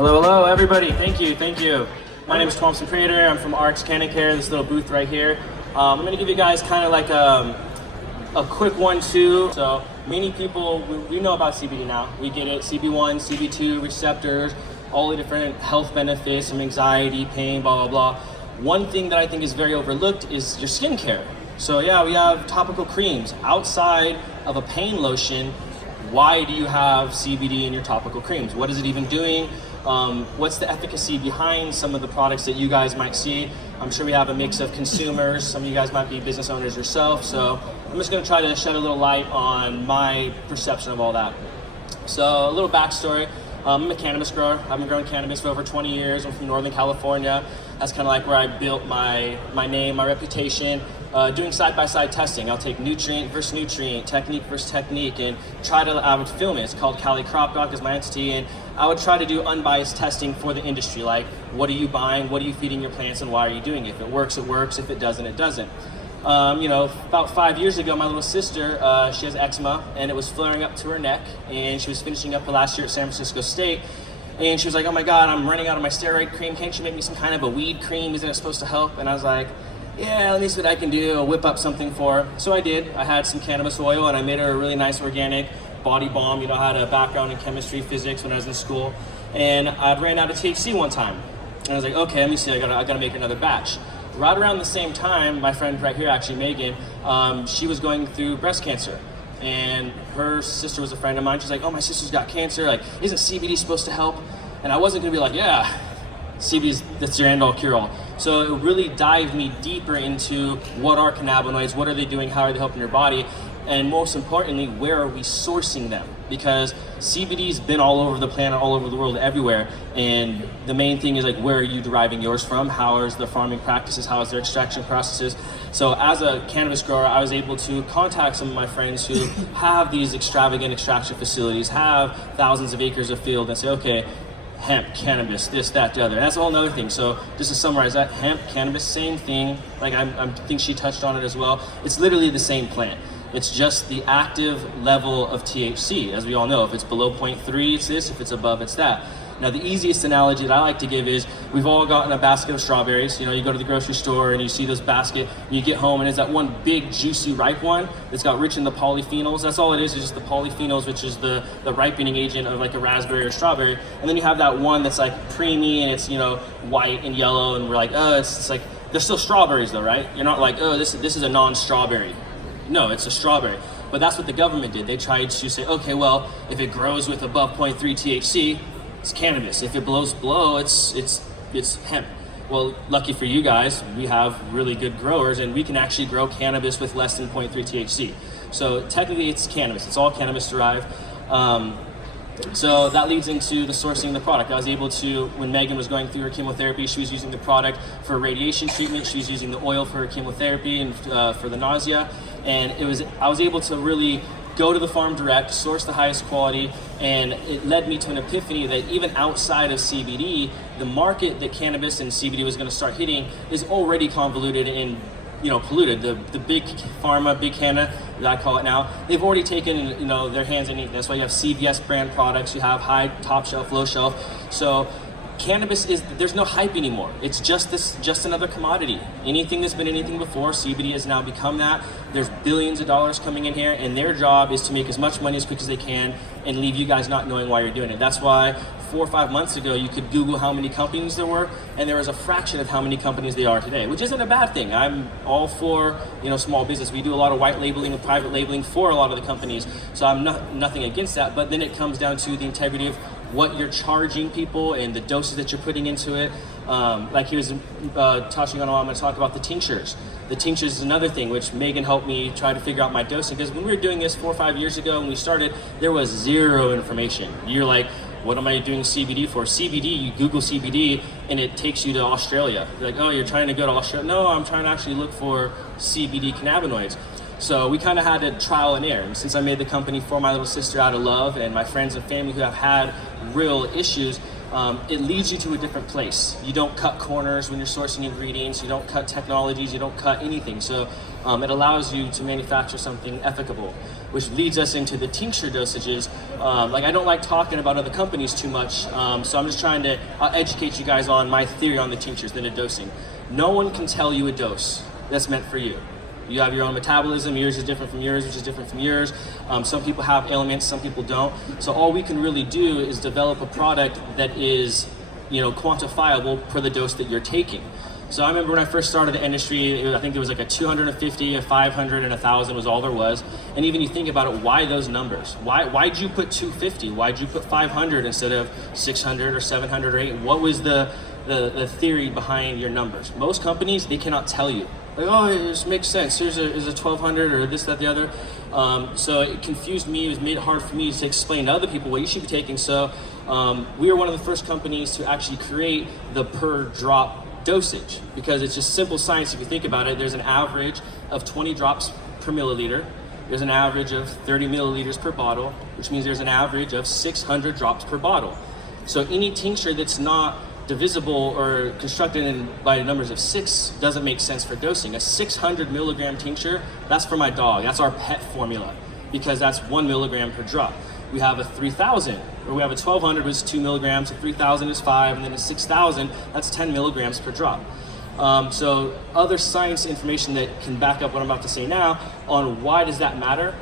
Hello, hello, everybody. Thank you, thank you. My name is Twompson Prater. I'm from RxCannaCare, this little booth right here. I'm going to give you guys kind of like a quick 1-2. So many people, we know about CBD now. We get it, CB1, CB2, receptors, all the different health benefits, some anxiety, pain, blah, blah, blah. One thing that I think is very overlooked is your skincare. So yeah, we have topical creams. Outside of a pain lotion, why do you have CBD in your topical creams? What is it even doing? What's the efficacy behind some of the products that you guys might see? I'm sure we have a mix of consumers. Some of you guys might be business owners yourself. So I'm just going to try to shed a little light on my perception of all that. So a little backstory. I'm a cannabis grower. I've been growing cannabis for over 20 years. I'm from Northern California. That's kind of like where I built my name, my reputation. Doing side-by-side testing. I'll take nutrient versus nutrient, technique versus technique, and I would film it. It's called Cali Crop Doc is my entity, and I would try to do unbiased testing for the industry. Like, what are you buying? What are you feeding your plants, and why are you doing it? If it works, it works. If it doesn't, it doesn't. About 5 years ago, my little sister, she has eczema, and it was flaring up to her neck, and she was finishing up her last year at San Francisco State. And she was like, oh my God, I'm running out of my steroid cream. Can't you make me some kind of a weed cream? Isn't it supposed to help? And I was like, yeah, let me see what I can do. I'll whip up something for her. So I did. I had some cannabis oil and I made her a really nice organic body balm. I had a background in chemistry, physics when I was in school. And I ran out of THC one time. And I was like, okay, let me see, I gotta make another batch. Right around the same time, my friend right here, actually, Megan, she was going through breast cancer. And her sister was a friend of mine. She's like, oh, my sister's got cancer. Like, isn't CBD supposed to help? And I wasn't gonna be like, yeah, CBD's, that's your end-all cure-all. So it really dived me deeper into what are cannabinoids, what are they doing, how are they helping your body, and most importantly, where are we sourcing them? Because CBD's been all over the planet, all over the world, everywhere, and the main thing is like, where are you deriving yours from? How is the farming practices? How is their extraction processes? So as a cannabis grower, I was able to contact some of my friends who have these extravagant extraction facilities, have thousands of acres of field, and say, okay, hemp, cannabis, this, that, the other. And that's a whole other thing. So just to summarize that, hemp, cannabis, same thing. Like I think she touched on it as well. It's literally the same plant. It's just the active level of THC. As we all know, if it's below 0.3, it's this. If it's above, it's that. Now, the easiest analogy that I like to give is we've all gotten a basket of strawberries. You go to the grocery store and you see this basket, and you get home and it's that one big, juicy, ripe one that's got rich in the polyphenols. That's all it is just the polyphenols, which is the ripening agent of like a raspberry or strawberry. And then you have that one that's like preemie and it's, white and yellow, and we're like, oh, it's like, they're still strawberries though, right? You're not like, oh, this is a non-strawberry. No, it's a strawberry. But that's what the government did. They tried to say, okay, well, if it grows with above 0.3 THC, it's cannabis. If it blows below, it's hemp. Well, lucky for you guys, we have really good growers, and we can actually grow cannabis with less than 0.3 THC. So technically, it's cannabis. It's all cannabis derived. So that leads into the sourcing of the product. I was able to, when Megan was going through her chemotherapy, she was using the product for radiation treatment. She was using the oil for her chemotherapy and for the nausea. And I was able to really go to the farm direct, source the highest quality, and it led me to an epiphany that even outside of CBD, the market that cannabis and CBD was going to start hitting is already convoluted and polluted. The big pharma, big canna, that I call it now, they've already taken their hands in it. That's why you have CVS brand products, you have high, top shelf, low shelf. So cannabis there's no hype anymore. It's just another commodity. Anything that's been anything before, CBD has now become that. There's billions of dollars coming in here, and their job is to make as much money as quick as they can and leave you guys not knowing why you're doing it. That's why 4 or 5 months ago, you could Google how many companies there were, and there was a fraction of how many companies there are today, which isn't a bad thing. I'm all for small business. We do a lot of white labeling and private labeling for a lot of the companies, so I'm nothing against that. But then it comes down to the integrity of what you're charging people and the doses that you're putting into it. Like he was touching on, I'm going to talk about the tinctures. The tinctures is another thing which Megan helped me try to figure out my dosing, because when we were doing this 4 or 5 years ago when we started, there was zero information. You're like, what am I doing CBD for? CBD, you Google CBD and it takes you to Australia. You're like, oh, you're trying to go to Australia? No, I'm trying to actually look for CBD cannabinoids. So we kind of had to trial and error. And since I made the company for my little sister out of love and my friends and family who have had real issues, it leads you to a different place. You don't cut corners when you're sourcing ingredients, you don't cut technologies, you don't cut anything. So it allows you to manufacture something ethical. which leads us into the tincture dosages. Like, I don't like talking about other companies too much, so I'm just trying to educate you guys on my theory on the tinctures and the dosing. No one can tell you a dose that's meant for you. You have your own metabolism, yours is different from yours, which is different from yours. Some people have ailments, some people don't. So all we can really do is develop a product that is, quantifiable per the dose that you're taking. So I remember when I first started the industry, I think there was like a 250, a 500, and 1,000 was all there was. And even you think about it, why those numbers? Why'd you put 250? Why'd you put 500 instead of 600 or 700 or 800? What was the theory behind your numbers? Most companies, they cannot tell you. Like, oh, it just makes sense. Here's a 1,200 or this, that, the other. So it confused me. It made it hard for me to explain to other people what you should be taking. So we were one of the first companies to actually create the per drop dosage, because it's just simple science. If you think about it, there's an average of 20 drops per milliliter. There's an average of 30 milliliters per bottle, which means there's an average of 600 drops per bottle. So any tincture that's not divisible or constructed by the numbers of 6 doesn't make sense for dosing. A 600 milligram tincture, that's for my dog. That's our pet formula, because that's 1 milligram per drop. We have a 3,000, or we have a 1,200, which is 2 milligrams, a 3,000 is 5, and then a 6,000, that's 10 milligrams per drop. So other science information that can back up what I'm about to say now on why does that matter?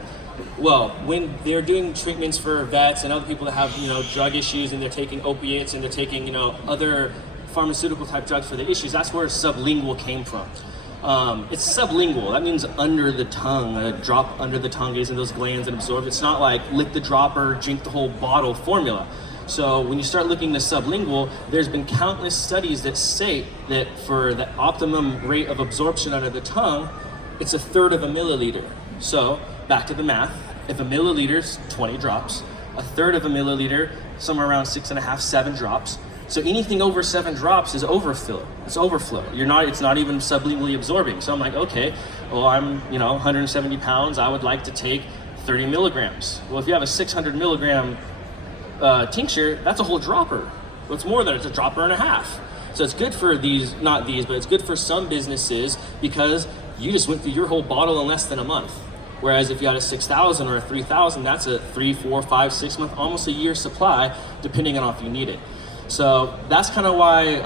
Well, when they're doing treatments for vets and other people that have, drug issues, and they're taking opiates and they're taking, other pharmaceutical type drugs for the issues, that's where sublingual came from. It's sublingual. That means under the tongue. A drop under the tongue gets in those glands and absorbs. It's not like lick the dropper, drink the whole bottle formula. So when you start looking at sublingual, there's been countless studies that say that for the optimum rate of absorption under the tongue, it's 1/3 of a milliliter. So back to the math. If a milliliter is 20 drops, 1/3 of a milliliter, somewhere around 6.5, 7 drops. So anything over 7 drops is overfill. It's overflow. It's not even sublingually absorbing. So I'm like, okay, well, I'm 170 pounds. I would like to take 30 milligrams. Well, if you have a 600 milligram tincture, that's a whole dropper. What's more than it's a dropper and a half. So it's good for but it's good for some businesses, because you just went through your whole bottle in less than a month. Whereas if you had a 6,000 or a 3,000, that's a 3, 4, 5, 6 month, almost a year's supply, depending on if you need it. So that's kind of why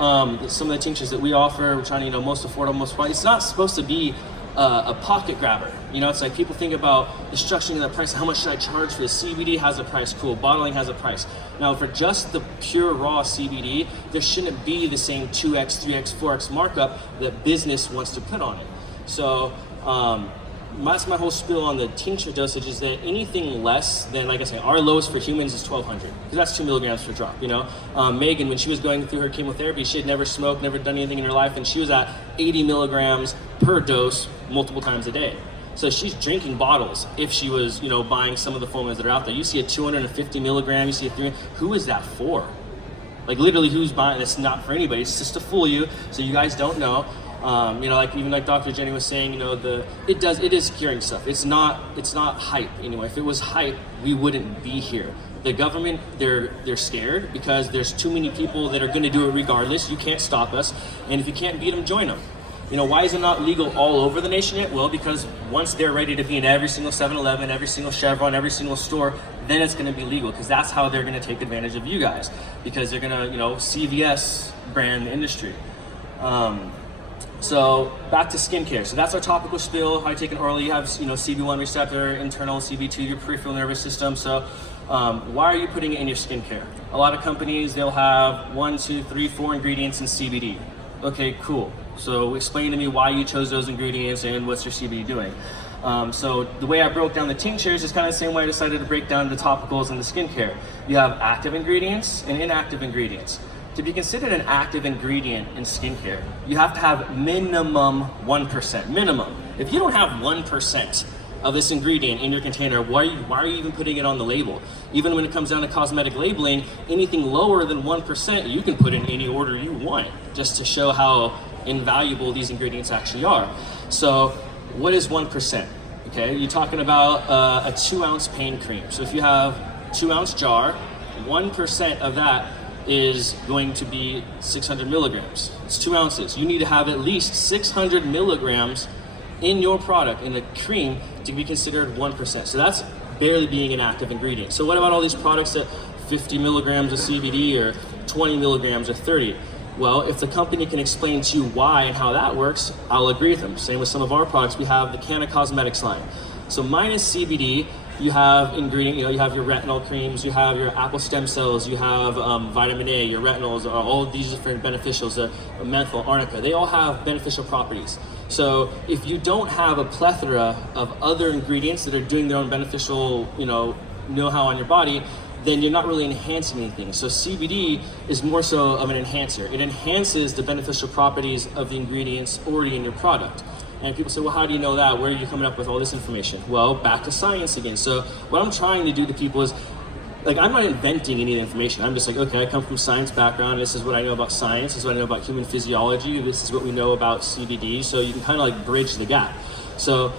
some of the tinctures that we offer, we're trying to, most affordable, most fun. It's not supposed to be a pocket grabber. It's like people think about the structuring of the price. How much should I charge for this? CBD has a price, cool. Bottling has a price. Now for just the pure raw CBD, there shouldn't be the same 2x, 3x, 4x markup that business wants to put on it. So that's my whole spiel on the tincture dosage, is that anything less than, like I said, our lowest for humans is 1,200, because that's 2 milligrams per drop. Megan, when she was going through her chemotherapy, she had never smoked, never done anything in her life, and she was at 80 milligrams per dose multiple times a day. So she's drinking bottles if she was, buying some of the formulas that are out there. You see a 250 milligram, you see a 300, who is that for? Like literally who's buying? It's not for anybody, it's just to fool you, so you guys don't know. Like Dr. Jenny was saying, it is curing stuff. It's not hype anyway. If it was hype, we wouldn't be here. The government, they're scared because there's too many people that are going to do it regardless. You can't stop us, and if you can't beat them, join them. Why is it not legal all over the nation yet? Well, because once they're ready to be in every single 7-Eleven, every single Chevron, every single store, then it's going to be legal, because that's how they're going to take advantage of you guys, because they're going to, CVS brand the industry. So back to skincare. So that's our topical spill. How you take it orally. You have, CB1 receptor, internal CB2, your peripheral nervous system. So why are you putting it in your skincare? A lot of companies, they'll have 1, 2, 3, 4 ingredients in CBD. Okay, cool. So explain to me why you chose those ingredients and what's your CBD doing. So the way I broke down the tinctures is kind of the same way I decided to break down the topicals and the skincare. You have active ingredients and inactive ingredients. To be considered an active ingredient in skincare, you have to have minimum 1%. Minimum. If you don't have 1% of this ingredient in your container, why are you even putting it on the label? Even when it comes down to cosmetic labeling, anything lower than 1%, you can put in any order you want, just to show how invaluable these ingredients actually are. So what is 1%? Okay, you're talking about a 2-ounce pain cream. So if you have 2-ounce jar, 1% of that is going to be 600 milligrams. It's 2 ounces. You need to have at least 600 milligrams in your product, in the cream, to be considered 1%. So that's barely being an active ingredient. So what about all these products at 50 milligrams of CBD or 20 milligrams or 30? Well, if the company can explain to you why and how that works, I'll agree with them. Same with some of our products. We have the Canna Cosmetics line. So minus CBD, you have ingredient, you have your retinol creams, you have your apple stem cells, you have vitamin A, your retinols, all of these different beneficials, menthol, arnica, they all have beneficial properties. So if you don't have a plethora of other ingredients that are doing their own beneficial, know-how on your body, then you're not really enhancing anything. So CBD is more so of an enhancer. It enhances the beneficial properties of the ingredients already in your product. And people say, well, how do you know that? Where are you coming up with all this information? Well, back to science again. So what I'm trying to do to people is, I'm not inventing any information. I'm just like, okay, I come from science background. This is what I know about science. This is what I know about human physiology. This is what we know about CBD. So you can kind of bridge the gap. So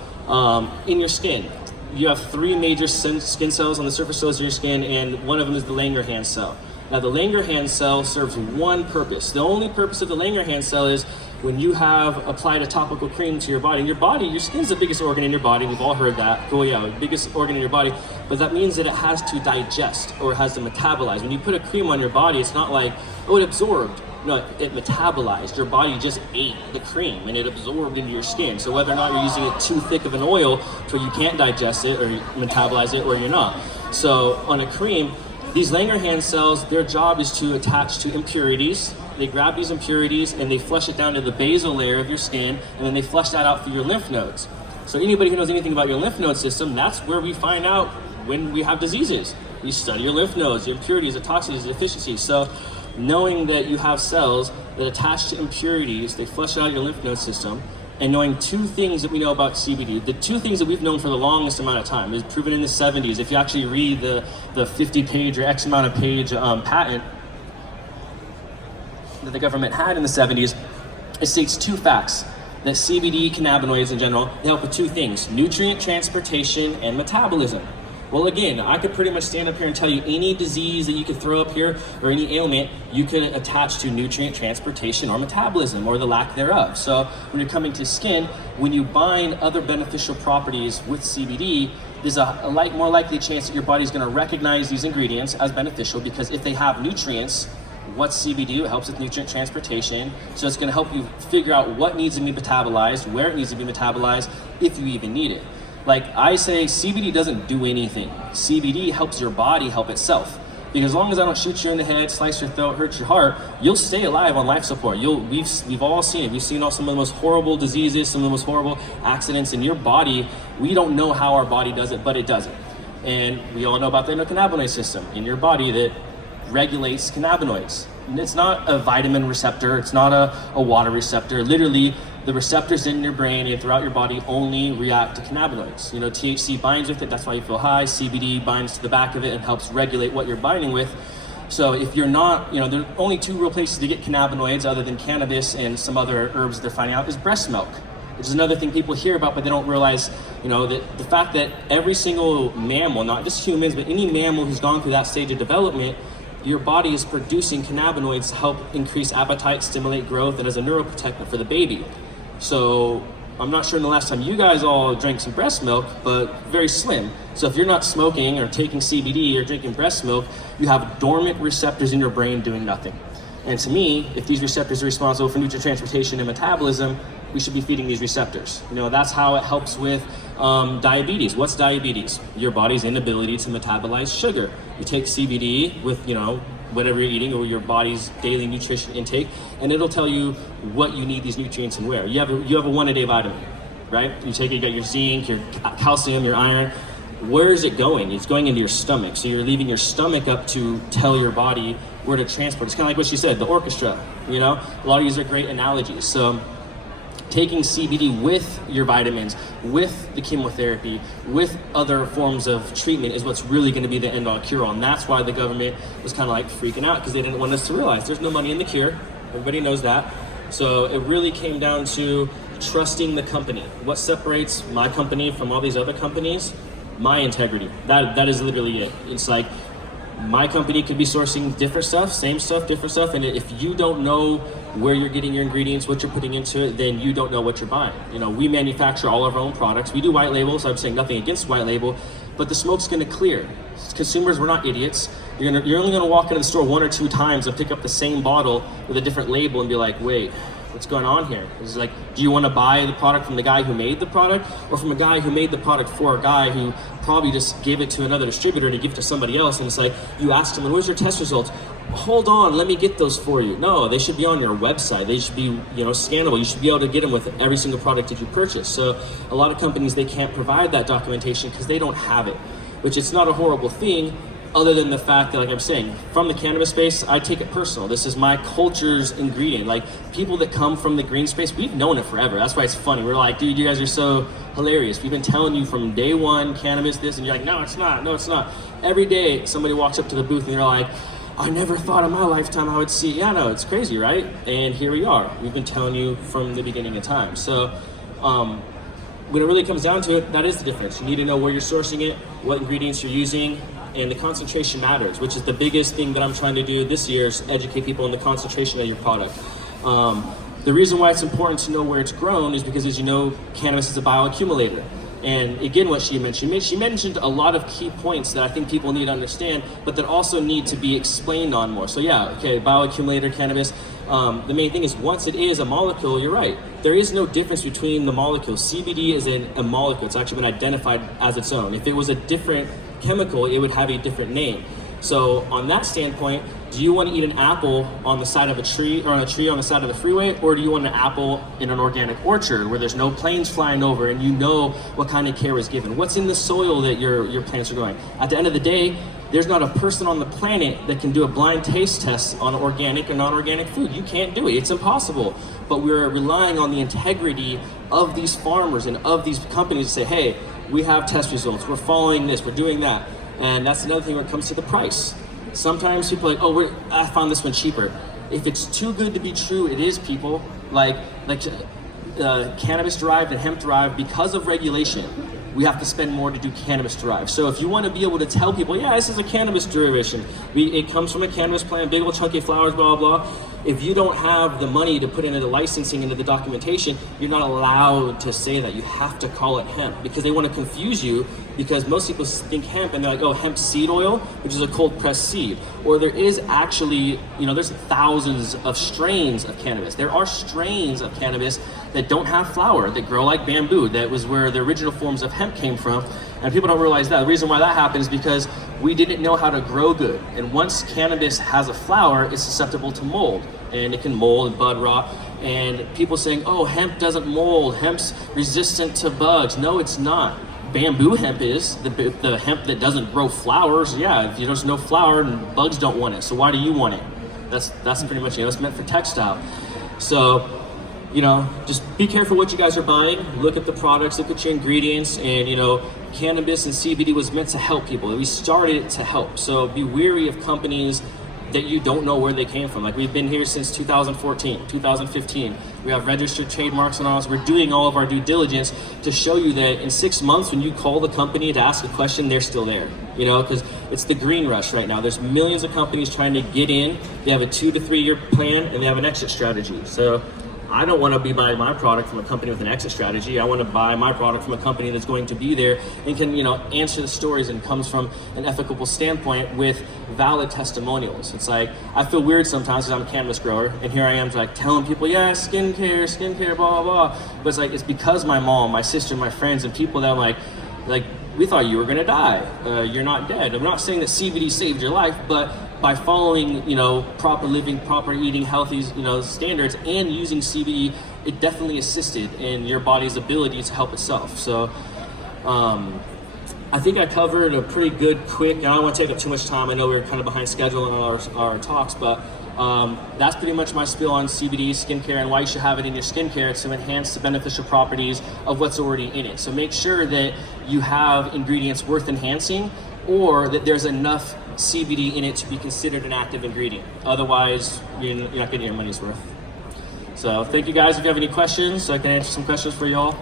in your skin, you have 3 major skin cells on the surface cells of your skin, and one of them is the Langerhans cell. Now the Langerhans cell serves one purpose. The only purpose of the Langerhans cell is when you have applied a topical cream to your body. Your skin's the biggest organ in your body. We've all heard that. Oh yeah, the biggest organ in your body. But that means that it has to digest or it has to metabolize. When you put a cream on your body, it's not like, oh, it absorbed. No, it metabolized. Your body just ate the cream and it absorbed into your skin. So whether or not you're using it too thick of an oil so you can't digest it or metabolize it, or you're not. So on a cream, these Langerhans cells, their job is to attach to impurities. They grab these impurities and they flush it down to the basal layer of your skin, and then they flush that out through your lymph nodes. So anybody who knows anything about your lymph node system, that's where we find out when we have diseases. We study your lymph nodes, your impurities, the toxicities, the deficiencies. So knowing that you have cells that attach to impurities, they flush out your lymph node system, and knowing 2 things that we know about CBD, the 2 things that we've known for the longest amount of time, is proven in the 70s. If you actually read the 50-page or X amount of page patent that the government had in the 70s, it states 2 facts. That CBD cannabinoids in general, they help with 2 things: nutrient transportation and metabolism. Well, again, I could pretty much stand up here and tell you any disease that you could throw up here or any ailment, you could attach to nutrient transportation or metabolism or the lack thereof. So when you're coming to skin, when you bind other beneficial properties with CBD, there's a more likely chance that your body's going to recognize these ingredients as beneficial, because if they have nutrients, what's CBD? It helps with nutrient transportation. So it's going to help you figure out what needs to be metabolized, where it needs to be metabolized, if you even need it. Like I say, CBD doesn't do anything. CBD helps your body help itself. Because as long as I don't shoot you in the head, slice your throat, hurt your heart, you'll stay alive on life support. We've all seen it. We've seen some of the most horrible diseases, some of the most horrible accidents in your body. We don't know how our body does it, but it does it. And we all know about the endocannabinoid system in your body that regulates cannabinoids. And it's not a vitamin receptor, it's not a water receptor. Literally, the receptors in your brain and throughout your body only react to cannabinoids. THC binds with it, that's why you feel high. CBD binds to the back of it and helps regulate what you're binding with. So if you're not, there are only 2 real places to get cannabinoids other than cannabis and some other herbs they're finding out is breast milk, which is another thing people hear about, but they don't realize, that the fact that every single mammal, not just humans, but any mammal who's gone through that stage of development, your body is producing cannabinoids to help increase appetite, stimulate growth, and as a neuroprotectant for the baby. So I'm not sure the last time you guys all drank some breast milk, but very slim. So if you're not smoking or taking CBD or drinking breast milk, you have dormant receptors in your brain doing nothing. And to me, if these receptors are responsible for nutrient transportation and metabolism, we should be feeding these receptors. That's how it helps with diabetes. What's diabetes? Your body's inability to metabolize sugar. You take CBD with, whatever you're eating or your body's daily nutrition intake, and it'll tell you what you need these nutrients and where. You have a 1-a-day vitamin, right? You take it, you got your zinc, your calcium, your iron. Where is it going? It's going into your stomach. So you're leaving your stomach up to tell your body where to transport. It's kind of like what she said, the orchestra, A lot of these are great analogies. So taking CBD with your vitamins, with the chemotherapy, with other forms of treatment is what's really going to be the end-all cure-all. And that's why the government was kind of freaking out, because they didn't want us to realize there's no money in the cure. Everybody knows that. So it really came down to trusting the company. What separates my company from all these other companies? My integrity. That is literally it. It's like my company could be sourcing different stuff, same stuff, different stuff, and if you don't know where you're getting your ingredients, what you're putting into it, then you don't know what you're buying. We manufacture all of our own products. We do white label, so I'm saying nothing against white label, but the smoke's gonna clear. Consumers, we're not idiots. You're only gonna walk into the store 1 or 2 times and pick up the same bottle with a different label and be like, wait, what's going on here? It's like, do you want to buy the product from the guy who made the product, or from a guy who made the product for a guy who probably just gave it to another distributor and he gave it to somebody else? And it's like, you ask him, where's your test results? Hold on, let me get those for you. No, they should be on your website. They should be, scannable. You should be able to get them with every single product that you purchase. So a lot of companies, they can't provide that documentation because they don't have it, which it's not a horrible thing, other than the fact that, like I'm saying, from the cannabis space, I take it personal. This is my culture's ingredient. Like, people that come from the green space, we've known it forever. That's why it's funny. We're like, dude, you guys are so hilarious. We've been telling you from day one, cannabis this, and you're like, no, it's not, no, it's not. Every day, somebody walks up to the booth and they're like, I never thought in my lifetime I would see, yeah, no, it's crazy, right? And here we are. We've been telling you from the beginning of time. So, when it really comes down to it, that is the difference. You need to know where you're sourcing it, what ingredients you're using, and the concentration matters, which is the biggest thing that I'm trying to do this year, is educate people on the concentration of your product. The reason why it's important to know where it's grown is because, as you know, cannabis is a bio-accumulator. And again, what she mentioned a lot of key points that I think people need to understand, but that also need to be explained on more. So yeah, okay, bio-accumulator cannabis. The main thing is, once it is a molecule, you're right. There is no difference between the molecules. CBD is a molecule. It's actually been identified as its own. If it was a different chemical, it would have a different name. So on that standpoint, do you want to eat an apple on the side of a tree, or on a tree on the side of the freeway, or do you want an apple in an organic orchard where there's no planes flying over and you know what kind of care is given? What's in the soil that your plants are growing? At the end of the day, there's not a person on the planet that can do a blind taste test on organic or non-organic food. You can't do it, it's impossible. But we're relying on the integrity of these farmers and of these companies to say, hey, we have test results, we're following this, we're doing that. And that's another thing when it comes to the price. Sometimes people are like, oh, I found this one cheaper. If it's too good to be true, it is, people. Like cannabis-derived and hemp-derived, because of regulation, we have to spend more to do cannabis-derived. So if you want to be able to tell people, yeah, this is a cannabis derivation, it comes from a cannabis plant, big old chunky flowers, blah, blah, blah. If you don't have the money to put into the licensing, into the documentation, you're not allowed to say that. You have to call it hemp, because they want to confuse you, because most people think hemp and they're like, oh, hemp seed oil, which is a cold pressed seed. Or there is actually, there's thousands of strains of cannabis. There are strains of cannabis that don't have flower, that grow like bamboo. That was where the original forms of hemp came from. And people don't realize that. The reason why that happened is because we didn't know how to grow good. And once cannabis has a flower, it's susceptible to mold. And it can mold and bud rot. And people saying, oh, hemp doesn't mold, hemp's resistant to bugs. No, it's not. Bamboo hemp is. The hemp that doesn't grow flowers, yeah, if there's no flower, and bugs don't want it. So why do you want it? That's pretty much, it's meant for textile. So, just be careful what you guys are buying. Look at the products, look at your ingredients, and cannabis and CBD was meant to help people. We started it to help. So be wary of companies that you don't know where they came from. Like, we've been here since 2014, 2015. We have registered trademarks and all this. We're doing all of our due diligence to show you that in 6 months, when you call the company to ask a question, they're still there. Because it's the green rush right now. There's millions of companies trying to get in. They have a 2 to 3 year plan, and they have an exit strategy. So I don't want to be buying my product from a company with an exit strategy. I want to buy my product from a company that's going to be there and can, answer the stories and comes from an ethical standpoint with valid testimonials. It's like, I feel weird sometimes because I'm a cannabis grower, and here I am like telling people, yeah, skincare, blah, blah, blah. But it's like, it's because my mom, my sister, my friends, and people that I'm like, we thought you were gonna die. You're not dead. I'm not saying that CBD saved your life, but by following, proper living, proper eating, healthy, standards, and using CBD, it definitely assisted in your body's ability to help itself. So, I think I covered a pretty good, quick, and I don't want to take up too much time. I know we're kind of behind schedule on our talks, but that's pretty much my spiel on CBD, skincare, and why you should have it in your skincare to enhance the beneficial properties of what's already in it. So make sure that you have ingredients worth enhancing, or that there's enough CBD in it to be considered an active ingredient. Otherwise, you're not getting your money's worth. So thank you guys. If you have any questions, I can answer some questions for y'all.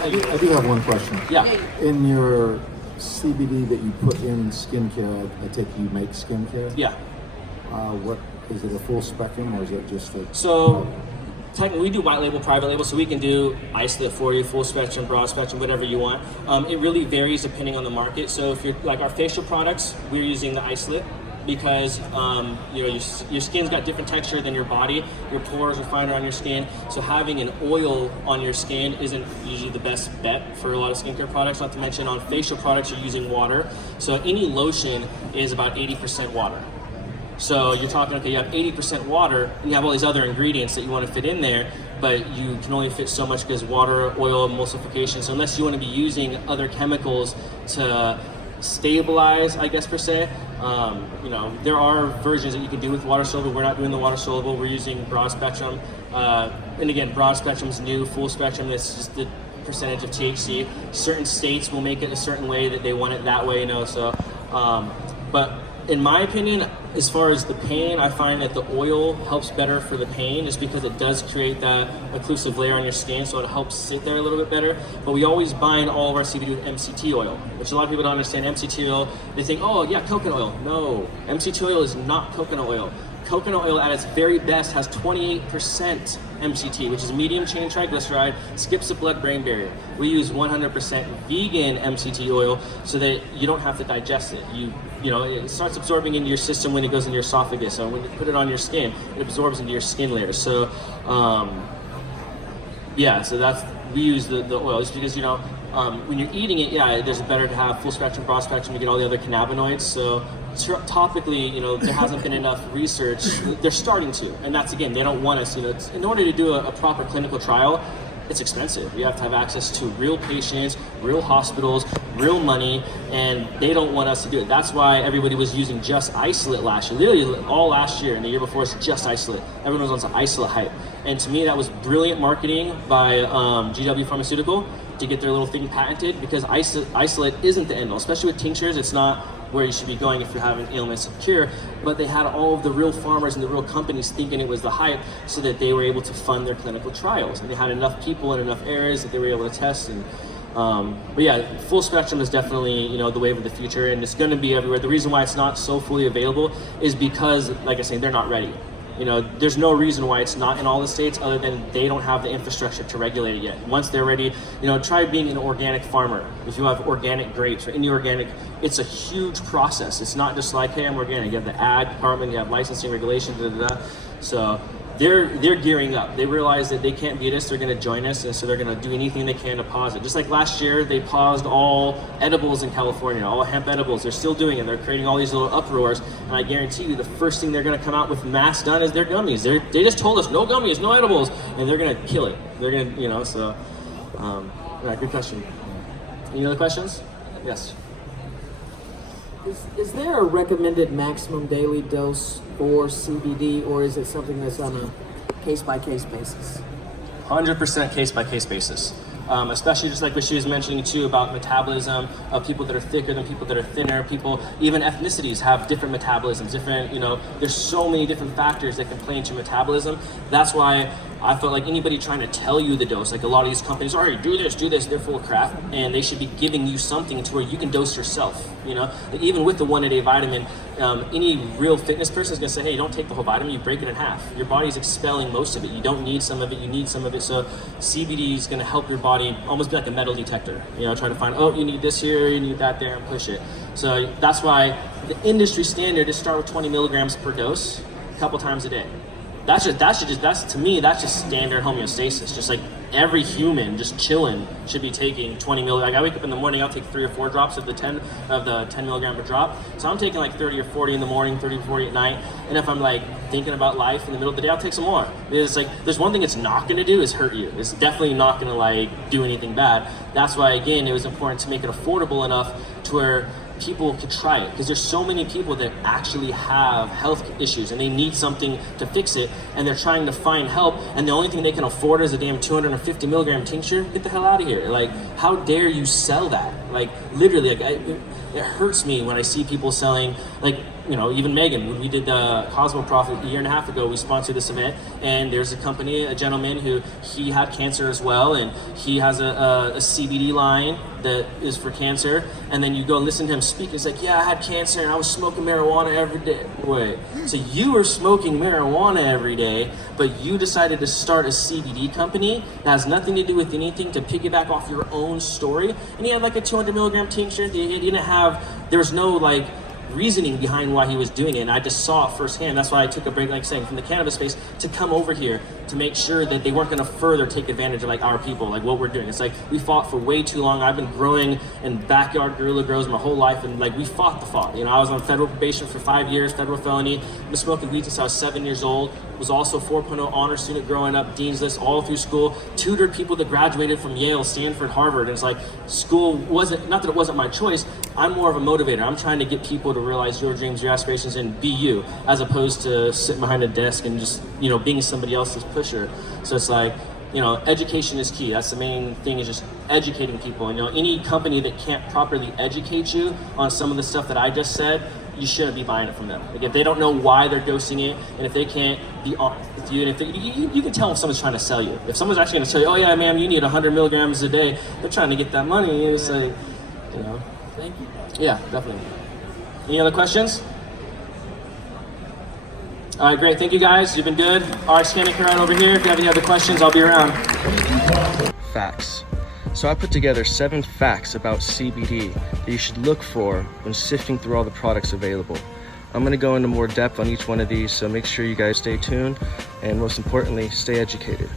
I do have one question. Yeah. In your CBD that you put in skincare, I take it you make skincare? Yeah. What is it, a full spectrum, or is it just a... So technically we do white label, private label, so we can do isolate for you, full spectrum, broad spectrum, whatever you want. It really varies depending on the market. So if you're like our facial products, we're using the isolate because your skin's got different texture than your body. Your pores are finer on your skin, so having an oil on your skin isn't usually the best bet for a lot of skincare products. Not to mention on facial products you're using water, so any lotion is about 80% water. So you're talking, okay, you have 80% water and you have all these other ingredients that you want to fit in there, but you can only fit so much because water, oil, emulsification. So unless you want to be using other chemicals to stabilize, I guess per se, there are versions that you can do with water soluble. We're not doing the water soluble. We're using broad spectrum. And again, broad spectrum is new. Full spectrum is just the percentage of THC. Certain states will make it a certain way that they want it that way, So, but in my opinion, as far as the pain, I find that the oil helps better for the pain just because it does create that occlusive layer on your skin, so it helps sit there a little bit better. But we always bind all of our CBD with MCT oil, which a lot of people don't understand. MCT oil, they think, oh yeah, coconut oil. No, MCT oil is not coconut oil. Coconut oil at its very best has 28% MCT, which is medium chain triglyceride, skips the blood-brain barrier. We use 100% vegan MCT oil so that you don't have to digest it. It starts absorbing into your system when it goes in your esophagus. So when you put it on your skin, it absorbs into your skin layer. So, we use the oil just because, when you're eating it, there's better to have full spectrum, broad spectrum, you get all the other cannabinoids. So topically, there hasn't been enough research. They're starting to, and that's, again, they don't want us, in order to do a proper clinical trial, it's expensive. You have to have access to real patients, real hospitals, real money, and they don't want us to do it. That's why everybody was using just isolate last year. Literally all last year and the year before, it's just isolate. Everyone was on some isolate hype. And to me, that was brilliant marketing by GW Pharmaceutical to get their little thing patented, because isolate isn't the end all, especially with tinctures. It's not where you should be going if you're having ailments of cure, but they had all of the real farmers and the real companies thinking it was the hype so that they were able to fund their clinical trials, and they had enough people in enough areas that they were able to test. And full spectrum is definitely the wave of the future, and it's going to be everywhere. The reason why it's not so fully available is because, like I said, they're not ready. There's no reason why it's not in all the states other than they don't have the infrastructure to regulate it yet. Once they're ready, try being an organic farmer. If you have organic grapes or any organic, it's a huge process. It's not just like, hey, I'm organic. You have the ag department, you have licensing, regulation, So they're gearing up. They realize that they can't beat us. They're going to join us, and so they're going to do anything they can to pause it. Just like last year, they paused all edibles in California, all hemp edibles. They're still doing it. They're creating all these little uproars, and I guarantee you, the first thing they're going to come out with mass done is their gummies. They just told us no gummies, no edibles, and they're going to kill it. They're going to, all right, good question. Any other questions? Yes. Is there a recommended maximum daily dose for CBD, or is it something that's on a case-by-case basis? 100% case-by-case basis. Especially just like what she was mentioning too about metabolism of people that are thicker than people that are thinner. People, even ethnicities have different metabolisms, there's so many different factors that can play into metabolism. That's why I felt like anybody trying to tell you the dose, like a lot of these companies, all right, do this, they're full of crap, and they should be giving you something to where you can dose yourself, Even with the 1-a-day vitamin, any real fitness person is gonna say, hey, don't take the whole vitamin, you break it in half. Your body's expelling most of it. You don't need some of it, you need some of it. So CBD is gonna help your body almost be like a metal detector, trying to find, oh, you need this here, you need that there, and push it. So that's why the industry standard is start with 20 milligrams per dose, a couple times a day. That's to me, that's just standard homeostasis. Just like every human just chilling should be taking 20 milligrams. Like I wake up in the morning, I'll take 3 or 4 drops of the 10 milligram per drop. So I'm taking like 30 or 40 in the morning, 30 or 40 at night. And if I'm like thinking about life in the middle of the day, I'll take some more. It's like, there's one thing it's not gonna do is hurt you. It's definitely not gonna like do anything bad. That's why, again, it was important to make it affordable enough to where people could try it, because there's so many people that actually have health issues and they need something to fix it, and they're trying to find help, and the only thing they can afford is a damn 250 milligram tincture. Get the hell out of here. Like, how dare you sell that? Like literally, like it hurts me when I see people selling, like, you know, even Megan, when we did Cosmo Profit a year and a half ago, we sponsored this event, and there's a company, a gentleman who, he had cancer as well, and he has a CBD line that is for cancer, and then you go listen to him speak, it's like, yeah, I had cancer and I was smoking marijuana every day. Wait, so you were smoking marijuana every day, but you decided to start a CBD company that has nothing to do with anything, to piggyback off your own story, and he had like a 200 milligram tincture. He didn't have, there was no like reasoning behind why he was doing it, and I just saw it firsthand. That's why I took a break, like saying, from the cannabis space to come over here to make sure that they weren't going to further take advantage of like our people, like what we're doing. It's like we fought for way too long. I've been growing in backyard guerrilla grows my whole life, and like we fought the fight. You know, I was on federal probation for 5 years, federal felony. I've been smoking weed since I was 7 years old. Was also 4.0 honor student growing up, dean's list all through school. Tutored people that graduated from Yale, Stanford, Harvard. And it's like school wasn't, not that it wasn't my choice. I'm more of a motivator. I'm trying to get people to realize your dreams, your aspirations, and be you, as opposed to sitting behind a desk and just, you know, being somebody else's pusher. So it's like, you know, education is key. That's the main thing, is just educating people. And, you know, any company that can't properly educate you on some of the stuff that I just said, you shouldn't be buying it from them. Like if they don't know why they're dosing it, and if they can't be honest with you, and if they, you can tell if someone's trying to sell you. If someone's actually going to tell you, oh yeah, ma'am, you need 100 milligrams a day, they're trying to get that money. It's like, you know. Thank you. Yeah, definitely. Any other questions? All right, great. Thank you guys. You've been good. RxCannaCare right over here. If you have any other questions, I'll be around. Facts. So I put together 7 facts about CBD that you should look for when sifting through all the products available. I'm going to go into more depth on each one of these, so make sure you guys stay tuned, and most importantly, stay educated.